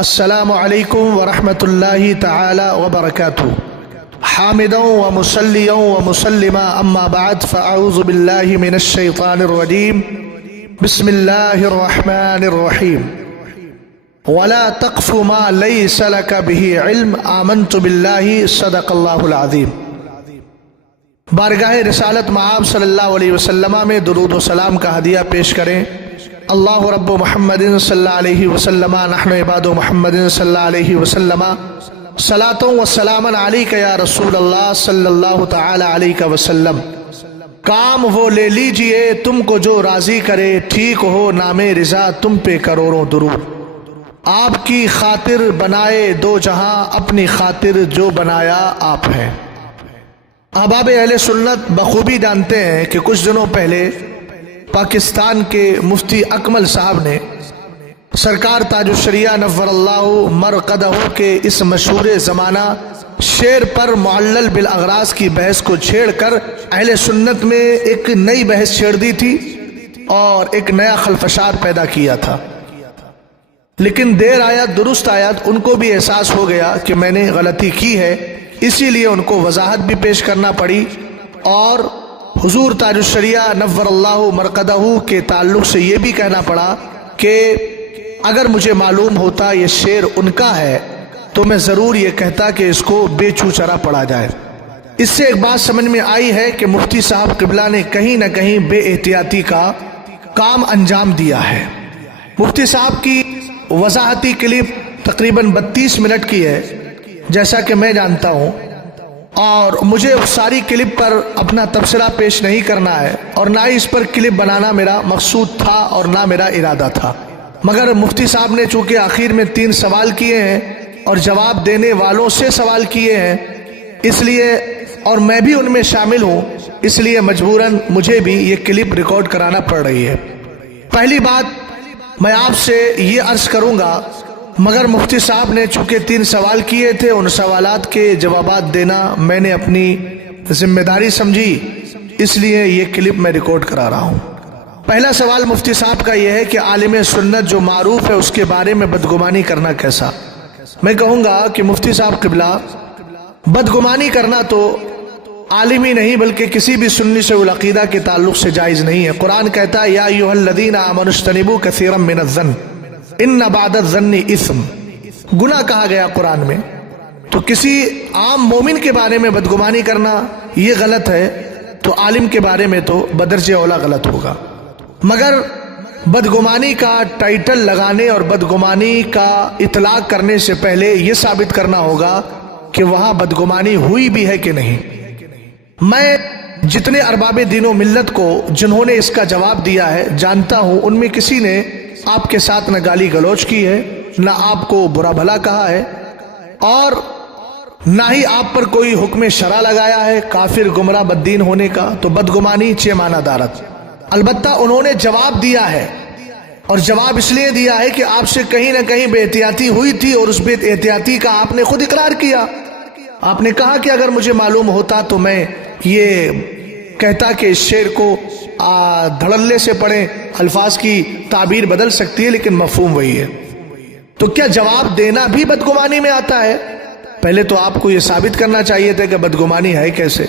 السلام علیکم ورحمۃ اللہ تعالی وبرکاتہ حامدا ومصلیا ومسلما اما بعد فاعوذ باللہ من الشیطان الرجیم بسم اللہ الرحمن الرحیم ولا تقف ما لیس لک به علم آمنت باللہ صدق اللہ العظیم۔ بارگاہ رسالت مآب صلی اللہ علیہ وسلم میں درود و سلام کا ہدیہ پیش کریں۔ اللہ رب محمد صلی اللہ علیہ وسلم نحن عباد محمد صلی اللہ علیہ وسلم صلاۃ و سلام علیک یا رسول اللہ صلی اللہ تعالی علیہ وسلم۔ کام وہ لے لیجئے تم کو جو راضی کرے، ٹھیک ہو نام رضا تم پہ کروڑوں درود۔ آپ کی خاطر بنائے دو جہاں، اپنی خاطر جو بنایا آپ ہیں۔ احباب اہل سنت بخوبی جانتے ہیں کہ کچھ دنوں پہلے پاکستان کے مفتی اکمل صاحب نے سرکار تاج الشریعہ نور اللہ مرقدہ کے اس مشہور زمانہ شعر پر معلل بالاغراض کی بحث کو چھیڑ کر اہل سنت میں ایک نئی بحث چھیڑ دی تھی اور ایک نیا خلفشار پیدا کیا تھا۔ لیکن دیر آیت درست آیت ان کو بھی احساس ہو گیا کہ میں نے غلطی کی ہے، اسی لیے ان کو وضاحت بھی پیش کرنا پڑی اور حضور تاج الشریعہ نور اللہ مرقدہ کے تعلق سے یہ بھی کہنا پڑا کہ اگر مجھے معلوم ہوتا یہ شعر ان کا ہے تو میں ضرور یہ کہتا کہ اس کو بے چوچرا پڑھا جائے۔ اس سے ایک بات سمجھ میں آئی ہے کہ مفتی صاحب قبلہ نے کہیں نہ کہیں بے احتیاطی کا کام انجام دیا ہے۔ مفتی صاحب کی وضاحتی کلپ تقریباً 32 منٹ کی ہے جیسا کہ میں جانتا ہوں، اور مجھے ساری کلپ پر اپنا تبصرہ پیش نہیں کرنا ہے اور نہ ہی اس پر کلپ بنانا میرا مقصود تھا اور نہ میرا ارادہ تھا، مگر مفتی صاحب نے چونکہ آخر میں 3 سوال کیے ہیں اور جواب دینے والوں سے سوال کیے ہیں، اس لیے اور میں بھی ان میں شامل ہوں، اس لیے مجبوراً مجھے بھی یہ کلپ ریکارڈ کرانا پڑ رہی ہے۔ پہلی بات میں آپ سے یہ عرض کروں گا، مگر مفتی صاحب نے چونکہ 3 سوال کیے تھے، ان سوالات کے جوابات دینا میں نے اپنی ذمہ داری سمجھی، اس لیے یہ کلپ میں ریکارڈ کرا رہا ہوں۔ پہلا سوال مفتی صاحب کا یہ ہے کہ عالم سنت جو معروف ہے اس کے بارے میں بدگمانی کرنا کیسا؟ میں کہوں گا کہ مفتی صاحب قبلہ بدگمانی کرنا تو عالم ہی نہیں بلکہ کسی بھی سنی سے العقیدہ کے تعلق سے جائز نہیں ہے۔ قرآن کہتا ہے یا ایھا الذین آمنوا اجتنبوا کثیرا من الظن ان بعد الظن اثم، گناہ کہا گیا قرآن میں، تو کسی عام مومن کے بارے میں بدگمانی کرنا یہ غلط ہے تو عالم کے بارے میں تو بدرجہ اولا غلط ہوگا۔ مگر بدگمانی کا ٹائٹل لگانے اور بدگمانی کا اطلاق کرنے سے پہلے یہ ثابت کرنا ہوگا کہ وہاں بدگمانی ہوئی بھی ہے کہ نہیں۔ میں جتنے ارباب دین و ملت کو جنہوں نے اس کا جواب دیا ہے جانتا ہوں، ان میں کسی نے آپ کے ساتھ نہ گالی گلوچ کی ہے، نہ آپ کو برا بھلا کہا ہے، اور نہ ہی آپ پر کوئی حکم شرع لگایا ہے کافر گمراہ بددین ہونے کا، تو بدگمانی چہ معنی دارت۔ البتہ انہوں نے جواب دیا ہے، اور جواب اس لیے دیا ہے کہ آپ سے کہیں نہ کہیں بے احتیاطی ہوئی تھی اور اس بے احتیاطی کا آپ نے خود اقرار کیا۔ آپ نے کہا کہ اگر مجھے معلوم ہوتا تو میں یہ کہتا کہ اس شعر کو دھڑلے سے پڑھیں، الفاظ کی تعبیر بدل سکتی ہے لیکن مفہوم وہی ہے۔ تو کیا جواب دینا بھی بدگمانی میں آتا ہے؟ پہلے تو آپ کو یہ ثابت کرنا چاہیے تھا کہ بدگمانی ہے کیسے،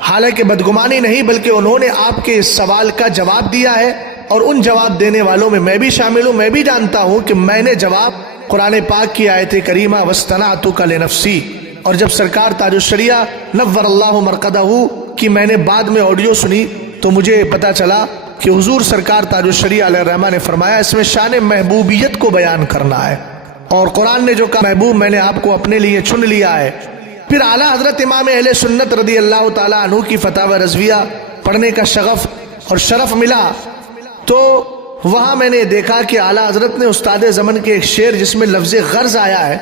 حالانکہ بدگمانی نہیں بلکہ انہوں نے آپ کے اس سوال کا جواب دیا ہے، اور ان جواب دینے والوں میں میں بھی شامل ہوں۔ میں بھی جانتا ہوں کہ میں نے جواب قرآن پاک کی آیت کریمہ وَاصْطَنَعْتُكَ لِنَفْسِي، اور جب سرکار تاج الشریعہ نور اللہ مرقدہ کی میں نے بعد میں آڈیو سنی تو مجھے پتا چلا کہ حضور سرکار تاج الشریعہ علیہ الرحمہ نے فرمایا اس میں شان محبوبیت کو بیان کرنا ہے، اور قرآن نے جو کہا محبوب میں نے آپ کو اپنے لیے چن لیا ہے۔ پھر اعلیٰ حضرت امام اہل سنت رضی اللہ تعالیٰ عنہ کی فتاوی رضویہ پڑھنے کا شغف اور شرف ملا، تو وہاں میں نے دیکھا کہ اعلیٰ حضرت نے استاد زمن کے ایک شعر جس میں لفظ غرض آیا ہے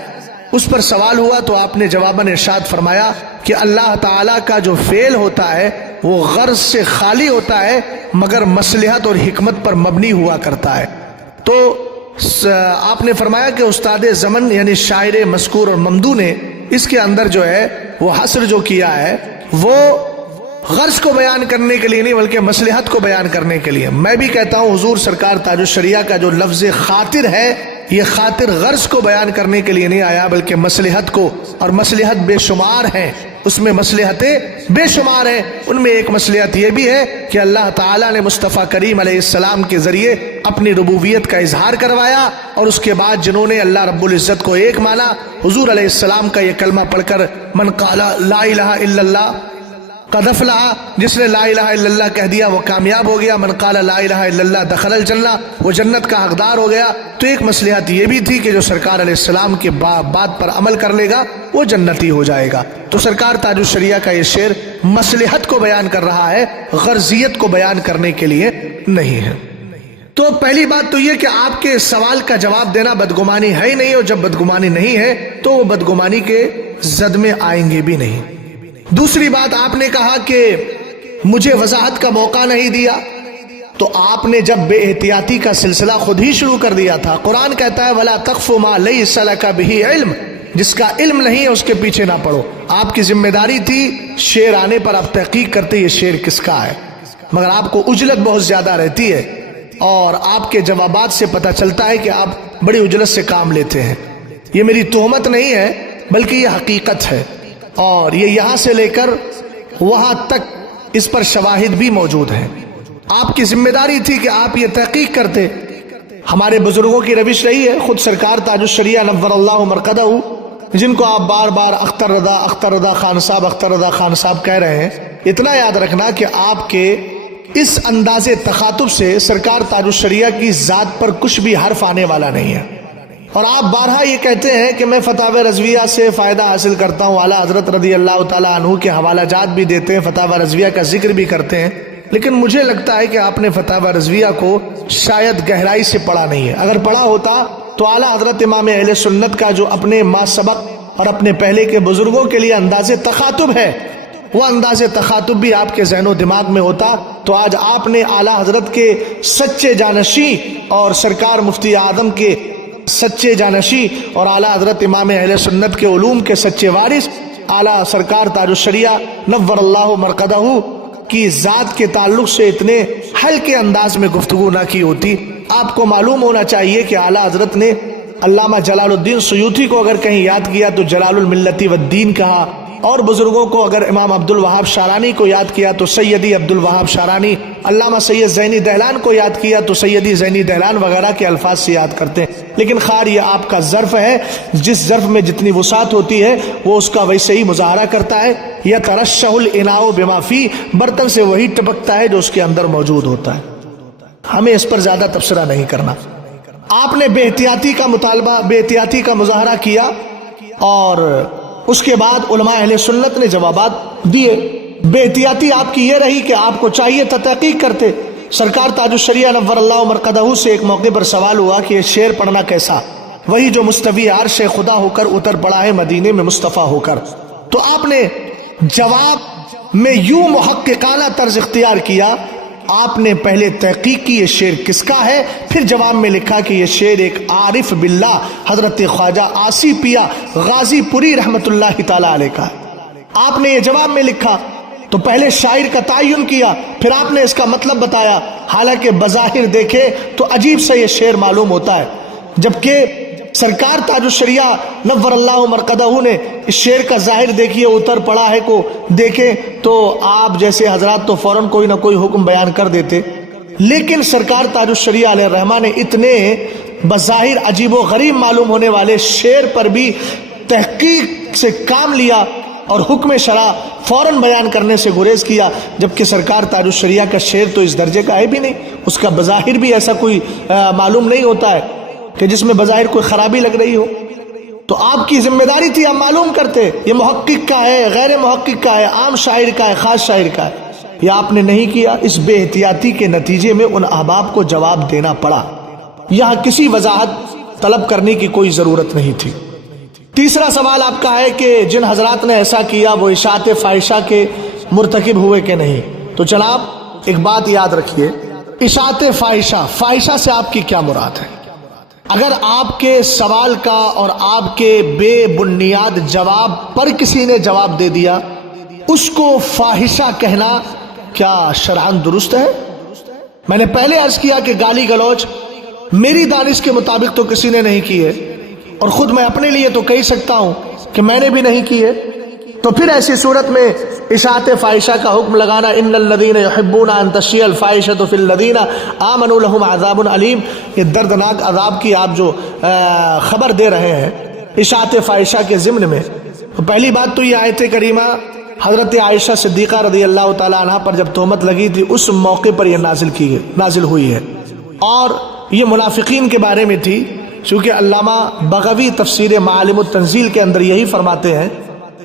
اس پر سوال ہوا، تو آپ نے جواباً ارشاد فرمایا کہ اللہ تعالیٰ کا جو فعل ہوتا ہے وہ غرض سے خالی ہوتا ہے مگر مصلحت اور حکمت پر مبنی ہوا کرتا ہے۔ تو آپ نے فرمایا کہ استاد زمن یعنی شاعر مذکور اور ممدوح نے اس کے اندر جو ہے وہ حصر جو کیا ہے وہ غرض کو بیان کرنے کے لیے نہیں بلکہ مصلحت کو بیان کرنے کے لیے۔ میں بھی کہتا ہوں حضور سرکار تاج الشریعہ کا جو لفظ خاطر ہے یہ خاطر غرض کو بیان کرنے کے لیے نہیں آیا بلکہ مصلحت کو، اور مصلحت بے شمار ہیں، اس میں مصلحتیں بے شمار ہیں۔ ان میں ایک مصلحت یہ بھی ہے کہ اللہ تعالیٰ نے مصطفیٰ کریم علیہ السلام کے ذریعے اپنی ربوبیت کا اظہار کروایا، اور اس کے بعد جنہوں نے اللہ رب العزت کو ایک مانا، حضور علیہ السلام کا یہ کلمہ پڑھ کر من قال لا الہ الا اللہ قد افلح، جس نے لا الہ الا اللہ کہہ دیا وہ کامیاب ہو گیا، من قال لا الہ الا اللہ دخل الجنہ، وہ جنت کا حقدار ہو گیا۔ تو ایک مصلحت یہ بھی تھی کہ جو سرکار علیہ السلام کے بات پر عمل کر لے گا وہ جنتی ہو جائے گا۔ تو سرکار تاج الشریعہ کا یہ شعر مصلحت کو بیان کر رہا ہے، غرضیت کو بیان کرنے کے لیے نہیں ہے۔ تو پہلی بات تو یہ کہ آپ کے سوال کا جواب دینا بدگمانی ہے ہی نہیں، اور جب بدگمانی نہیں ہے تو وہ بدگمانی کے زد میں آئیں گے بھی نہیں۔ دوسری بات، آپ نے کہا کہ مجھے وضاحت کا موقع نہیں دیا، تو آپ نے جب بے احتیاطی کا سلسلہ خود ہی شروع کر دیا تھا۔ قرآن کہتا ہے وَلَا تَقْفُ مَا لَيْسَ لَكَ بِهِ عِلْمٌ، جس کا علم نہیں ہے اس کے پیچھے نہ پڑو۔ آپ کی ذمہ داری تھی شعر آنے پر آپ تحقیق کرتے یہ شعر کس کا ہے، مگر آپ کو عجلت بہت زیادہ رہتی ہے، اور آپ کے جوابات سے پتہ چلتا ہے کہ آپ بڑی عجلت سے کام لیتے ہیں۔ یہ میری تہمت نہیں ہے بلکہ یہ حقیقت ہے، اور یہ یہاں سے لے کر وہاں تک اس پر شواہد بھی موجود ہیں۔ آپ کی ذمہ داری تھی کہ آپ یہ تحقیق کرتے۔ ہمارے بزرگوں کی روش رہی ہے، خود سرکار تاج الشریعہ نور اللہ مرقدہ، جن کو آپ بار بار اختر رضا خان صاحب کہہ رہے ہیں، اتنا یاد رکھنا کہ آپ کے اس انداز تخاطب سے سرکار تاج الشریعہ کی ذات پر کچھ بھی حرف آنے والا نہیں ہے، اور آپ بارہا یہ کہتے ہیں کہ میں فتاوی رضویہ سے فائدہ حاصل کرتا ہوں، اعلیٰ حضرت رضی اللہ تعالیٰ عنہ کے حوالہ جات بھی دیتے ہیں، فتاوی رضویہ کا ذکر بھی کرتے ہیں، لیکن مجھے لگتا ہے کہ آپ نے فتاوی رضویہ کو شاید گہرائی سے پڑھا نہیں ہے۔ اگر پڑھا ہوتا تو اعلیٰ حضرت امام اہل سنت کا جو اپنے ما سبق اور اپنے پہلے کے بزرگوں کے لیے انداز تخاطب ہے، وہ انداز تخاطب بھی آپ کے ذہن و دماغ میں ہوتا تو آج آپ نے اعلیٰ حضرت کے سچے جانشی اور سرکار مفتی اعظم کے سچے جانشی اور اعلیٰ حضرت امام اہل سنت کے علوم کے سچے وارث اعلیٰ سرکار تاج الشریعہ نور اللہ مرقدہ کی ذات کے تعلق سے اتنے ہلکے انداز میں گفتگو نہ کی ہوتی۔ آپ کو معلوم ہونا چاہیے کہ اعلیٰ حضرت نے علامہ جلال الدین سیوطی کو اگر کہیں یاد کیا تو جلال الملتی والدین کہا، اور بزرگوں کو اگر امام عبد الوہاب شارانی کو یاد کیا تو سیدی عبد الوہاب شارانی، علامہ سید زینی دہلان کو یاد کیا تو سیدی زینی دہلان وغیرہ کے الفاظ سے یاد کرتے ہیں۔ لیکن خیر یہ آپ کا ظرف ہے، جس ظرف میں جتنی وسعت ہوتی ہے وہ اس کا ویسے ہی مظاہرہ کرتا ہے۔ یترشح الاناء بما فی، برتن سے وہی ٹپکتا ہے جو اس کے اندر موجود ہوتا ہے۔ ہمیں اس پر زیادہ تبصرہ نہیں کرنا۔ آپ نے بے احتیاطی کا مطالبہ، بے احتیاطی کا مظاہرہ کیا، اور اس کے بعد علماء اہل سنت نے جوابات دیے۔ بے احتیاطی آپ کی یہ رہی کہ آپ کو چاہیے تھا تحقیق کرتے۔ سرکار تاج الشریعہ نور اللہ مرقدہ سے ایک موقع پر سوال ہوا کہ یہ شعر پڑھنا کیسا، وہی جو مستوی عرش خدا ہو کر اتر پڑا ہے مدینے میں مصطفیٰ ہو کر۔ تو آپ نے جواب میں یوں محققانہ طرز اختیار کیا، آپ نے پہلے تحقیق کی یہ شعر کس کا ہے، پھر جواب میں لکھا کہ یہ شعر ایک عارف باللہ حضرت خواجہ آسی پیا غازی پوری رحمت اللہ تعالیٰ علیہ کا ہے۔ آپ نے یہ جواب میں لکھا تو پہلے شاعر کا تعین کیا، پھر آپ نے اس کا مطلب بتایا، حالانکہ بظاہر دیکھے تو عجیب سا یہ شعر معلوم ہوتا ہے، جبکہ سرکار تاج الشریعہ نور اللہ مرقدہ نے اس شعر کا ظاہر دیکھیے اتر پڑا ہے کو دیکھیں تو آپ جیسے حضرات تو فوراً کوئی نہ کوئی حکم بیان کر دیتے، لیکن سرکار تاج الشریعہ علیہ الرحمہ نے اتنے بظاہر عجیب و غریب معلوم ہونے والے شعر پر بھی تحقیق سے کام لیا اور حکم شرع فوراً بیان کرنے سے گریز کیا، جبکہ سرکار تاج الشریعہ کا شعر تو اس درجے کا ہے بھی نہیں، اس کا بظاہر بھی ایسا کوئی معلوم نہیں ہوتا ہے کہ جس میں بظاہر کوئی خرابی لگ رہی ہو۔ تو آپ کی ذمہ داری تھی آپ معلوم کرتے، یہ محقق کا ہے، غیر محقق کا ہے، عام شاعر کا ہے، خاص شاعر کا ہے، یہ آپ نے نہیں کیا۔ اس بے احتیاطی کے نتیجے میں ان احباب کو جواب دینا پڑا، یہاں کسی وضاحت طلب کرنے کی کوئی ضرورت نہیں تھی۔ تیسرا سوال آپ کا ہے کہ جن حضرات نے ایسا کیا وہ اشاعت فاحشہ کے مرتکب ہوئے کہ نہیں؟ تو جناب ایک بات یاد رکھیے، اشاعت فاحشہ، فاحشہ سے آپ کی کیا مراد ہے؟ اگر آپ کے سوال کا اور آپ کے بے بنیاد جواب پر کسی نے جواب دے دیا، اس کو فاحشہ کہنا کیا شرعاً درست ہے؟ میں نے پہلے عرض کیا کہ گالی گلوچ میری دانش کے مطابق تو کسی نے نہیں کی ہے، اور خود میں اپنے لیے تو کہہ سکتا ہوں کہ میں نے بھی نہیں کی ہے، تو پھر ایسی صورت میں اشاعت فاحشہ کا حکم لگانا، ان الذین یحبون ان تشیع الفاحشۃ فی الذین آمنوا لهم عذاب علیم، یہ دردناک عذاب کی آپ جو خبر دے رہے ہیں اشاعت فاحشہ کے ضمن میں۔ پہلی بات تو یہ آیت کریمہ حضرت عائشہ صدیقہ رضی اللہ تعالی عنہ پر جب تہمت لگی تھی اس موقع پر یہ نازل ہوئی ہے، اور یہ منافقین کے بارے میں تھی، چونکہ علامہ بغوی تفسیر معالم التنزیل کے اندر یہی فرماتے ہیں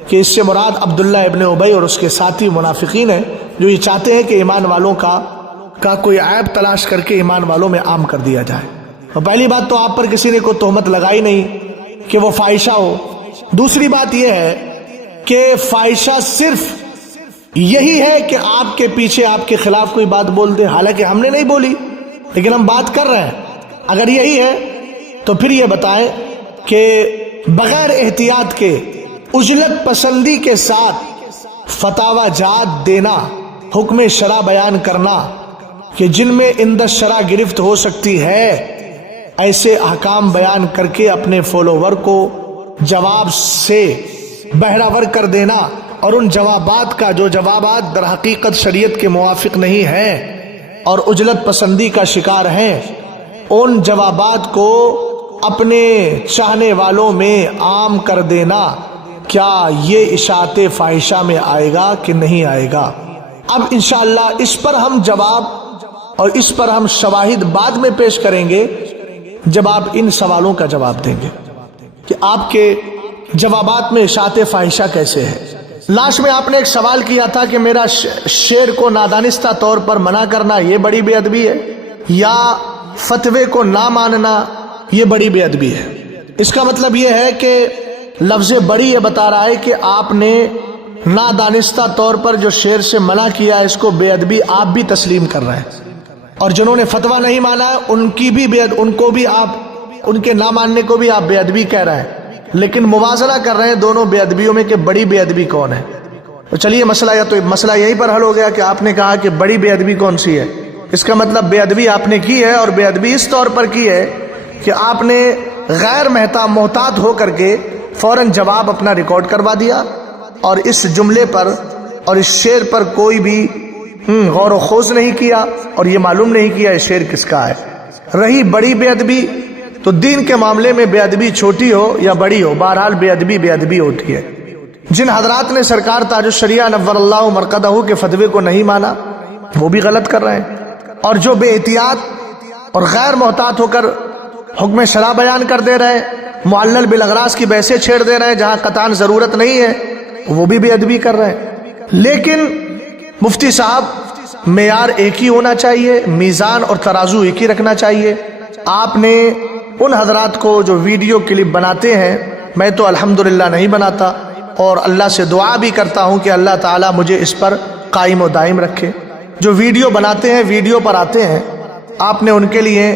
کہ اس سے مراد عبداللہ ابن ابی اور اس کے ساتھی منافقین ہیں جو یہ چاہتے ہیں کہ ایمان والوں کا کوئی عیب تلاش کر کے ایمان والوں میں عام کر دیا جائے۔ اور پہلی بات تو آپ پر کسی نے کوئی تہمت لگائی نہیں کہ وہ فاحشہ ہو۔ دوسری بات یہ ہے کہ فاحشہ صرف یہی ہے کہ آپ کے پیچھے آپ کے خلاف کوئی بات بول دے، حالانکہ ہم نے نہیں بولی لیکن ہم بات کر رہے ہیں۔ اگر یہی ہے تو پھر یہ بتائیں کہ بغیر احتیاط کے عجلت پسندی کے ساتھ فتاوی جات دینا، حکم شرع بیان کرنا کہ جن میں عند الشرع گرفت ہو سکتی ہے، ایسے احکام بیان کر کے اپنے فالوور کو جواب سے بہراور کر دینا، اور ان جوابات کا جو جوابات در حقیقت شریعت کے موافق نہیں ہیں اور عجلت پسندی کا شکار ہیں، ان جوابات کو اپنے چاہنے والوں میں عام کر دینا، کیا یہ اشاعت فاحشہ میں آئے گا کہ نہیں آئے گا؟ اب انشاءاللہ اس پر ہم جواب اور اس پر ہم شواہد بعد میں پیش کریں گے جب آپ ان سوالوں کا جواب دیں گے کہ آپ کے جوابات میں اشاعت فاحشہ کیسے ہے۔ لاسٹ میں آپ نے ایک سوال کیا تھا کہ میرا شعر کو نادانستہ طور پر منع کرنا یہ بڑی بے ادبی ہے، یا فتوے کو نہ ماننا یہ بڑی بے ادبی ہے۔ اس کا مطلب یہ ہے کہ لفظ بڑی یہ بتا رہا ہے کہ آپ نے نادانستہ طور پر جو شعر سے منع کیا ہے اس کو بے ادبی آپ بھی تسلیم کر رہے ہیں، اور جنہوں نے فتویٰ نہیں مانا ہے ان کو بھی آپ ان کے نہ ماننے کو بھی آپ بے ادبی کہہ رہے ہیں، لیکن موازنہ کر رہے ہیں دونوں بے ادبیوں میں کہ بڑی بے ادبی کون ہے۔ تو چلیے مسئلہ یہیں پر حل ہو گیا کہ آپ نے کہا کہ بڑی بے ادبی کون سی ہے۔ اس کا مطلب بے ادبی آپ نے کی ہے، اور بے ادبی اس طور پر کی ہے کہ آپ نے غیر محتاط ہو کر کے فوراً جواب اپنا ریکارڈ کروا دیا، اور اس جملے پر اور اس شعر پر کوئی بھی غور و خوض نہیں کیا، اور یہ معلوم نہیں کیا یہ شعر کس کا ہے۔ رہی بڑی بے ادبی، تو دین کے معاملے میں بے ادبی چھوٹی ہو یا بڑی ہو، بہرحال بے ادبی ہوتی ہے۔ جن حضرات نے سرکار تاج الشریعہ نور اللہ مرقدہ کے فتوے کو نہیں مانا وہ بھی غلط کر رہے ہیں، اور جو بے احتیاط اور غیر محتاط ہو کر حکم شرع بیان کر دے رہے ہیں، معلل بالاغراض کی بحثیں چھیڑ دے رہے ہیں جہاں قطعاً ضرورت نہیں ہے، وہ بھی بے ادبی کر رہے ہیں۔ لیکن مفتی صاحب معیار ایک ہی ہونا چاہیے، میزان اور ترازو ایک ہی رکھنا چاہیے۔ آپ نے ان حضرات کو جو ویڈیو کلپ بناتے ہیں، میں تو الحمدللہ نہیں بناتا، اور اللہ سے دعا بھی کرتا ہوں کہ اللہ تعالیٰ مجھے اس پر قائم و دائم رکھے۔ جو ویڈیو بناتے ہیں، ویڈیو پر آتے ہیں، آپ نے ان کے لیے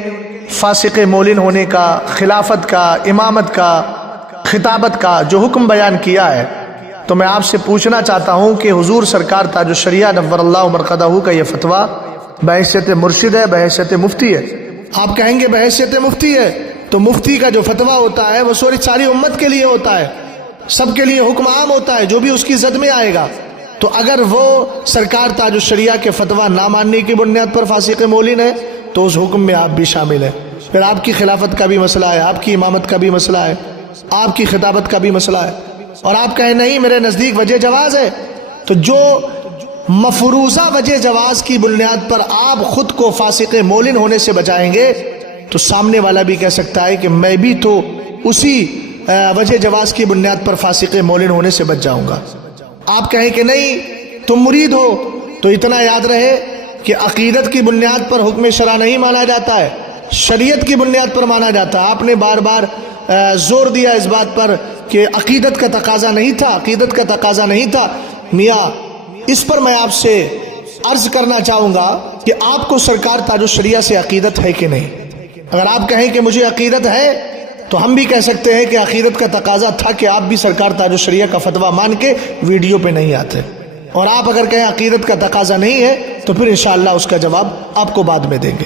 فاسق مولن ہونے کا، خلافت کا، امامت کا، خطابت کا جو حکم بیان کیا ہے، تو میں آپ سے پوچھنا چاہتا ہوں کہ حضور سرکار تاج الشریعہ نور اللہ مرقدہ کا یہ فتویٰ بحیثیت مرشد ہے، بحیثیت مفتی ہے؟ آپ کہیں گے بحیثیت مفتی ہے، تو مفتی کا جو فتویٰ ہوتا ہے وہ ساری امت کے لیے ہوتا ہے، سب کے لیے حکم عام ہوتا ہے جو بھی اس کی زد میں آئے گا۔ تو اگر وہ سرکار تاج الشریعہ کے فتویٰ نہ ماننے کی بنیاد پر فاسق مولن ہے تو اس حکم میں آپ بھی شامل ہیں۔ پھر آپ کی خلافت کا بھی مسئلہ ہے، آپ کی امامت کا بھی مسئلہ ہے، آپ کی خطابت کا بھی مسئلہ ہے، اور آپ کہیں نہیں میرے نزدیک وجہ جواز ہے، تو جو مفروضہ وجہ جواز کی بنیاد پر آپ خود کو فاسق مولن ہونے سے بچائیں گے تو سامنے والا بھی کہہ سکتا ہے کہ میں بھی تو اسی وجہ جواز کی بنیاد پر فاسق مولن ہونے سے بچ جاؤں گا۔ آپ کہیں کہ نہیں تم مرید ہو، تو اتنا یاد رہے کہ عقیدت کی بنیاد پر حکم شرع نہیں مانا جاتا ہے، شریعت کی بنیاد پر مانا جاتا ہے۔ آپ نے بار بار زور دیا اس بات پر کہ عقیدت کا تقاضا نہیں تھا، عقیدت کا تقاضا نہیں تھا۔ میاں اس پر میں آپ سے عرض کرنا چاہوں گا کہ آپ کو سرکار تاج الشریعہ سے عقیدت ہے کہ نہیں؟ اگر آپ کہیں کہ مجھے عقیدت ہے تو ہم بھی کہہ سکتے ہیں کہ عقیدت کا تقاضا تھا کہ آپ بھی سرکار تاج الشریعہ کا فتویٰ مان کے ویڈیو پہ نہیں آتے، اور آپ اگر کہیں عقیدت کا تقاضا نہیں ہے تو پھر انشاءاللہ اس کا جواب آپ کو بعد میں دیں گے۔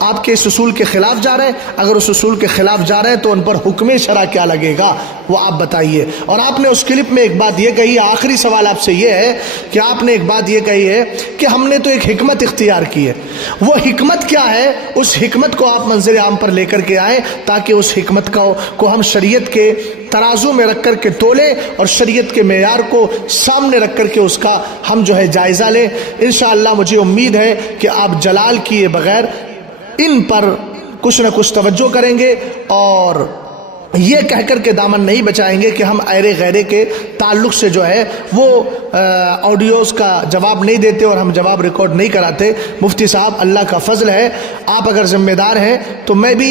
آپ کے اس اصول کے خلاف جا رہے ہیں, اگر اس اصول کے خلاف جا رہے ہیں تو ان پر حکم شرع کیا لگے گا وہ آپ بتائیے. اور آپ نے اس کلپ میں ایک بات یہ کہی, آخری سوال آپ سے یہ ہے کہ آپ نے ایک بات یہ کہی ہے کہ ہم نے تو ایک حکمت اختیار کی ہے. وہ حکمت کیا ہے؟ اس حکمت کو آپ منظر عام پر لے کر کے آئیں تاکہ اس حکمت کو ہم شریعت کے ترازو میں رکھ کر کے تولیں اور شریعت کے معیار کو سامنے رکھ کر کے اس کا ہم جو ہے جائزہ لیں. انشاءاللہ مجھے امید ہے کہ آپ جلال کیے بغیر ان پر کچھ نہ کچھ توجہ کریں گے اور یہ کہہ کر کے دامن نہیں بچائیں گے کہ ہم ایرے غیرے کے تعلق سے جو ہے وہ آڈیوز کا جواب نہیں دیتے اور ہم جواب ریکارڈ نہیں کراتے. مفتی صاحب اللہ کا فضل ہے, آپ اگر ذمہ دار ہیں تو میں بھی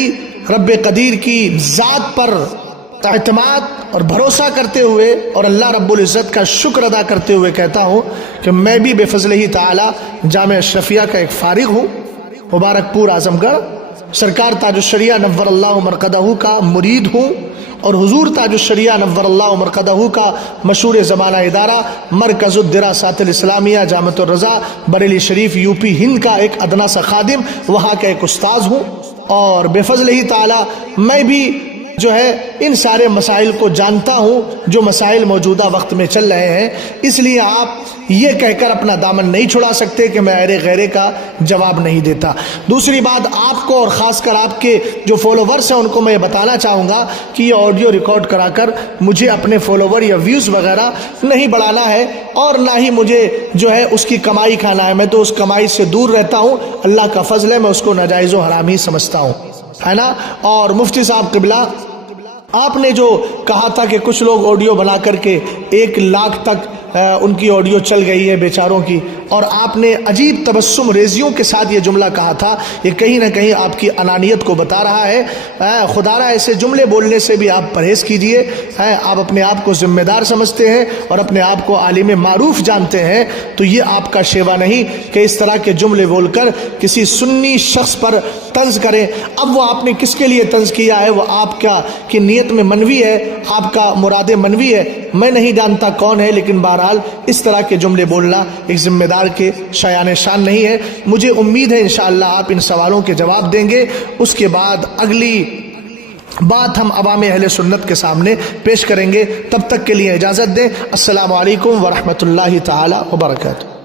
رب قدیر کی ذات پر اعتماد اور بھروسہ کرتے ہوئے اور اللہ رب العزت کا شکر ادا کرتے ہوئے کہتا ہوں کہ میں بھی بے فضل ہی تعالی جامعہ اشرفیہ کا ایک فارغ ہوں, مبارک پور اعظم گڑھ, سرکار تاج الشریعہ نور اللہ مرقدہ کا مرید ہوں اور حضور تاج الشریعہ نور اللہ مرقدہ کا مشہور زمانہ ادارہ مرکز الدراسات الاسلامیہ جامعۃ الرضا بریلی شریف یو پی ہند کا ایک ادنا سا خادم, وہاں کا ایک استاذ ہوں. اور بے فضل ہی تعالی میں بھی جو ہے ان سارے مسائل کو جانتا ہوں جو مسائل موجودہ وقت میں چل رہے ہیں. اس لیے آپ یہ کہہ کر اپنا دامن نہیں چھڑا سکتے کہ میں ایرے غیرے کا جواب نہیں دیتا. دوسری بات, آپ کو اور خاص کر آپ کے جو فالوورز ہیں ان کو میں یہ بتانا چاہوں گا کہ یہ آڈیو ریکارڈ کرا کر مجھے اپنے فالوور یا ویوز وغیرہ نہیں بڑھانا ہے اور نہ ہی مجھے جو ہے اس کی کمائی کھانا ہے. میں تو اس کمائی سے دور رہتا ہوں, اللہ کا فضل ہے, میں اس کو ناجائز و حرام ہی سمجھتا ہوں, ہے نا. اور مفتی صاحب قبلہ, آپ نے جو کہا تھا کہ کچھ لوگ آڈیو بنا کر کے 1 لاکھ تک ان کی آڈیو چل گئی ہے بیچاروں کی, اور آپ نے عجیب تبسم ریزیوں کے ساتھ یہ جملہ کہا تھا, یہ کہیں نہ کہیں آپ کی انانیت کو بتا رہا ہے. خدا را ایسے جملے بولنے سے بھی آپ پرہیز کیجئے. آپ اپنے آپ کو ذمہ دار سمجھتے ہیں اور اپنے آپ کو عالم معروف جانتے ہیں, تو یہ آپ کا شیوا نہیں کہ اس طرح کے جملے بول کر کسی سنی شخص پر طنز کریں. اب وہ آپ نے کس کے لیے طنز کیا ہے, وہ آپ کی نیت میں منوی ہے, آپ کا مراد منوی ہے, میں نہیں جانتا کون ہے, لیکن بہرحال اس طرح کے جملے بولنا ایک ذمہ دار کے شایان شان نہیں ہے. مجھے امید ہے انشاءاللہ آپ ان سوالوں کے جواب دیں گے. اس کے بعد اگلی بات ہم عوام اہل سنت کے سامنے پیش کریں گے. تب تک کے لیے اجازت دیں. السلام علیکم ورحمۃ اللہ تعالی وبرکاتہ.